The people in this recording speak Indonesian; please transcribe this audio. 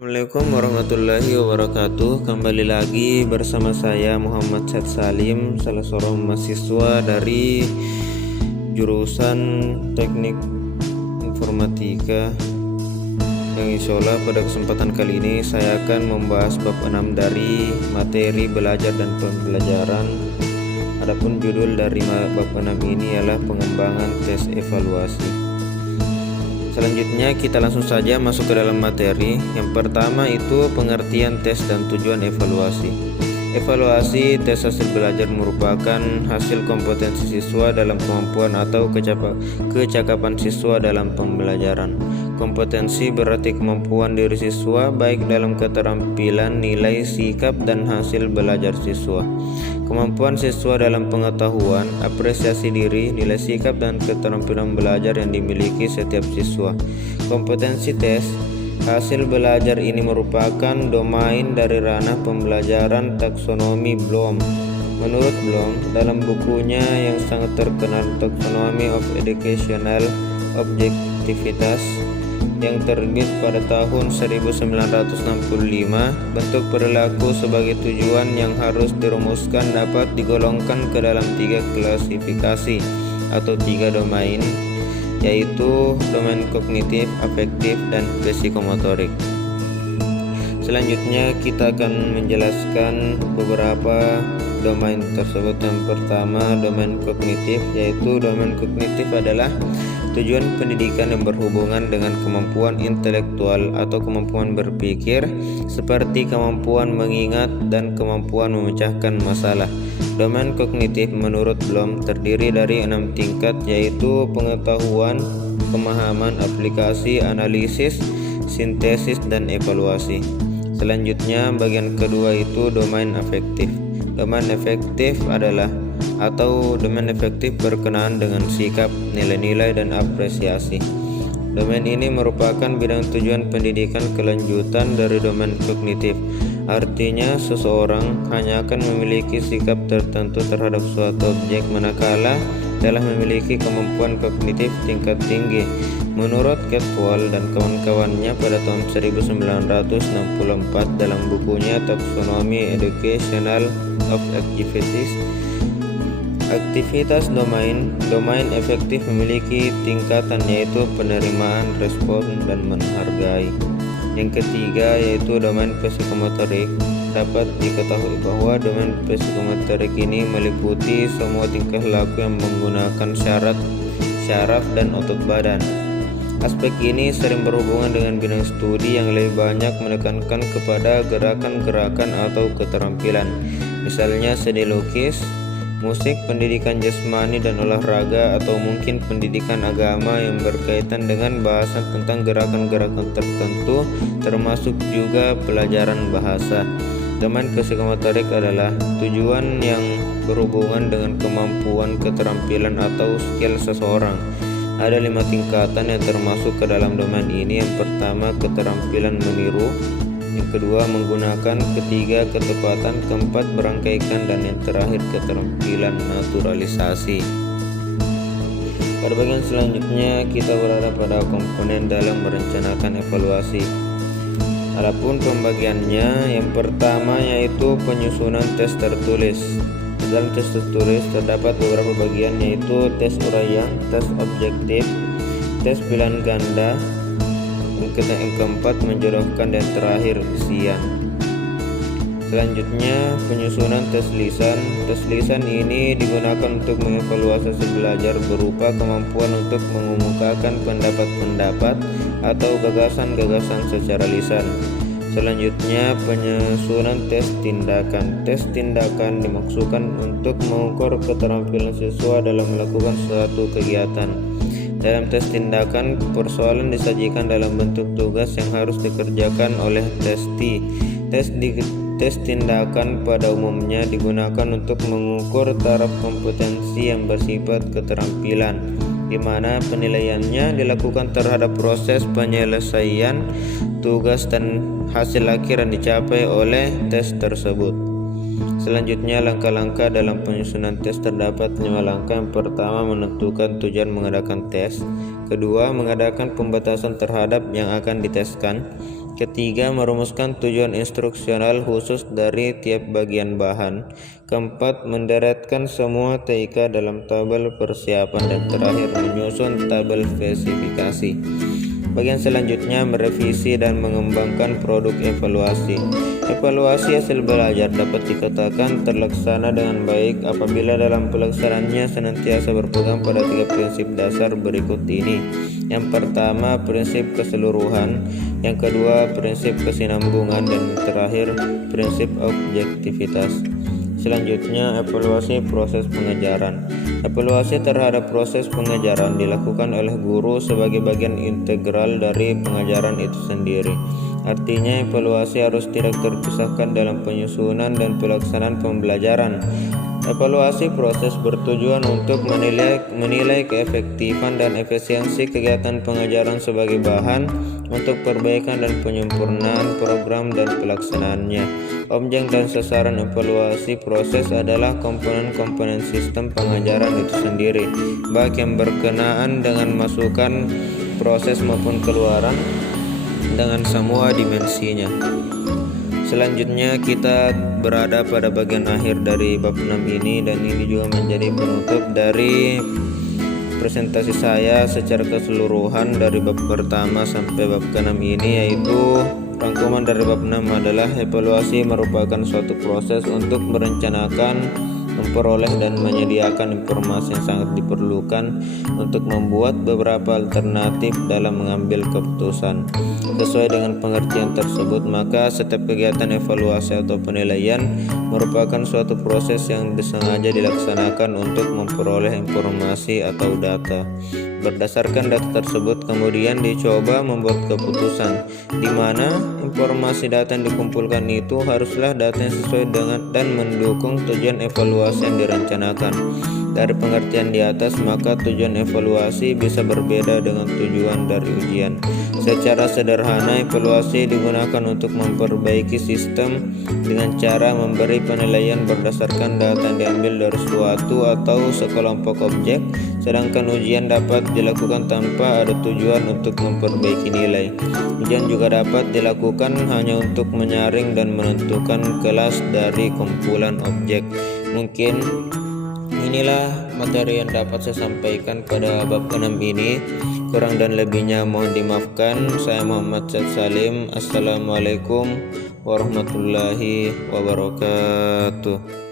Assalamualaikum warahmatullahi wabarakatuh. Kembali lagi bersama saya Muhammad Syed Salim, salah seorang mahasiswa dari jurusan Teknik Informatika, yang insyaallah pada kesempatan kali ini saya akan membahas bab 6 dari materi belajar dan pembelajaran. Adapun judul dari bab 6 ini ialah pengembangan tes evaluasi. Selanjutnya kita langsung saja masuk ke dalam materi. Yang pertama itu pengertian tes dan tujuan evaluasi. Evaluasi tes hasil belajar merupakan hasil kompetensi siswa dalam kemampuan atau kecakapan siswa dalam pembelajaran. Kompetensi berarti kemampuan diri siswa baik dalam keterampilan, nilai, sikap, dan hasil belajar siswa. Kemampuan siswa dalam pengetahuan, apresiasi diri, nilai sikap, dan keterampilan belajar yang dimiliki setiap siswa. Kompetensi tes hasil belajar ini merupakan domain dari ranah pembelajaran taksonomi Bloom. Menurut Bloom, dalam bukunya yang sangat terkenal Taxonomy of Educational Objectivities yang terbit pada tahun 1965, bentuk perilaku sebagai tujuan yang harus dirumuskan dapat digolongkan ke dalam 3 klasifikasi atau 3 domain, yaitu domain kognitif, afektif, dan psikomotorik. Selanjutnya kita akan menjelaskan beberapa domain tersebut. Yang pertama, domain kognitif, yaitu domain kognitif adalah tujuan pendidikan yang berhubungan dengan kemampuan intelektual atau kemampuan berpikir, seperti kemampuan mengingat dan kemampuan memecahkan masalah. Domain kognitif menurut Bloom terdiri dari 6 tingkat, yaitu pengetahuan, pemahaman, aplikasi, analisis, sintesis, dan evaluasi. Selanjutnya bagian kedua itu domain afektif. Domain efektif adalah domain efektif berkenaan dengan sikap, nilai-nilai, dan apresiasi. Domain ini merupakan bidang tujuan pendidikan kelanjutan dari domain kognitif. Artinya seseorang hanya akan memiliki sikap tertentu terhadap suatu objek manakala telah memiliki kemampuan kognitif tingkat tinggi. Menurut Catwall dan kawan-kawannya pada tahun 1964 dalam bukunya Taxonomy Educational of Activities, aktivitas domain efektif memiliki tingkatan, yaitu penerimaan, respon, dan menghargai. Yang ketiga yaitu domain psikomotorik. Dapat diketahui bahwa domain psikomotorik ini meliputi semua tingkah laku yang menggunakan syaraf, dan otot badan. Aspek ini sering berhubungan dengan bidang studi yang lebih banyak menekankan kepada gerakan-gerakan atau keterampilan, misalnya seni lukis, musik, pendidikan jasmani dan olahraga, atau mungkin pendidikan agama yang berkaitan dengan bahasan tentang gerakan-gerakan tertentu, termasuk juga pelajaran bahasa. Domain psikomotorik adalah tujuan yang berhubungan dengan kemampuan, keterampilan, atau skill seseorang. Ada 5 tingkatan yang termasuk ke dalam domain ini. Yang pertama, keterampilan meniru. Yang kedua, menggunakan. Ketiga, ketepatan. Keempat, berangkaikan. Dan yang terakhir, keterampilan naturalisasi. Pada bagian selanjutnya kita berada pada komponen dalam merencanakan evaluasi. Adapun pembagiannya, yang pertama yaitu penyusunan tes tertulis. Dalam tes tertulis terdapat beberapa bagian, yaitu tes uraian, tes objektif, tes pilihan ganda, yang keempat menjodohkan, dan terakhir isian. Selanjutnya penyusunan tes lisan. Tes lisan ini digunakan untuk mengevaluasi hasil belajar berupa kemampuan untuk mengemukakan pendapat-pendapat atau gagasan-gagasan secara lisan. Selanjutnya penyusunan tes tindakan. Tes tindakan dimaksudkan untuk mengukur keterampilan siswa dalam melakukan suatu kegiatan. Dalam tes tindakan, persoalan disajikan dalam bentuk tugas yang harus dikerjakan oleh testi. Tes tindakan pada umumnya digunakan untuk mengukur taraf kompetensi yang bersifat keterampilan, di mana penilaiannya dilakukan terhadap proses penyelesaian tugas dan hasil akhir yang dicapai oleh tes tersebut. Selanjutnya, langkah-langkah dalam penyusunan tes terdapat 5 langkah. Yang pertama, menentukan tujuan mengadakan tes. Kedua, mengadakan pembatasan terhadap yang akan diteskan. Ketiga, merumuskan tujuan instruksional khusus dari tiap bagian bahan. Keempat, menderetkan semua TIK dalam tabel persiapan. Dan terakhir, menyusun tabel spesifikasi. Bagian selanjutnya, merevisi dan mengembangkan produk evaluasi. Evaluasi hasil belajar dapat dikatakan terlaksana dengan baik apabila dalam pelaksanaannya senantiasa berpegang pada 3 prinsip dasar berikut ini. Yang pertama, prinsip keseluruhan. Yang kedua, prinsip kesinambungan. Dan terakhir, prinsip objektivitas. Selanjutnya, evaluasi proses pengajaran. Evaluasi terhadap proses pengajaran dilakukan oleh guru sebagai bagian integral dari pengajaran itu sendiri. Artinya, evaluasi harus tidak terpisahkan dalam penyusunan dan pelaksanaan pembelajaran. Evaluasi proses bertujuan untuk menilai keefektifan dan efisiensi kegiatan pengajaran sebagai bahan untuk perbaikan dan penyempurnaan program dan pelaksanaannya. Objek dan sasaran evaluasi proses adalah komponen-komponen sistem pengajaran itu sendiri, baik yang berkenaan dengan masukan, proses maupun keluaran dengan semua dimensinya. Selanjutnya kita berada pada bagian akhir dari bab 6 ini, dan ini juga menjadi penutup dari presentasi saya secara keseluruhan dari bab pertama sampai bab ke-6 ini, yaitu rangkuman dari bab 6 adalah evaluasi merupakan suatu proses untuk merencanakan, memperoleh dan menyediakan informasi yang sangat diperlukan untuk membuat beberapa alternatif dalam mengambil keputusan. Sesuai dengan pengertian tersebut, maka setiap kegiatan evaluasi atau penilaian merupakan suatu proses yang disengaja dilaksanakan untuk memperoleh informasi atau data. Berdasarkan data tersebut kemudian dicoba membuat keputusan, di mana informasi data yang dikumpulkan itu haruslah data yang sesuai dengan dan mendukung tujuan evaluasi yang direncanakan. Dari pengertian di atas, maka tujuan evaluasi bisa berbeda dengan tujuan dari ujian. Secara sederhana, evaluasi digunakan untuk memperbaiki sistem dengan cara memberi penilaian berdasarkan data yang diambil dari suatu atau sekelompok objek, sedangkan ujian dapat dilakukan tanpa ada tujuan untuk memperbaiki nilai. Ujian juga dapat dilakukan hanya untuk menyaring dan menentukan kelas dari kumpulan objek. Mungkin inilah materi yang dapat saya sampaikan pada bab 6 ini. Kurang dan lebihnya mohon dimaafkan. Saya Muhammad Syed Salim. Assalamualaikum warahmatullahi wabarakatuh.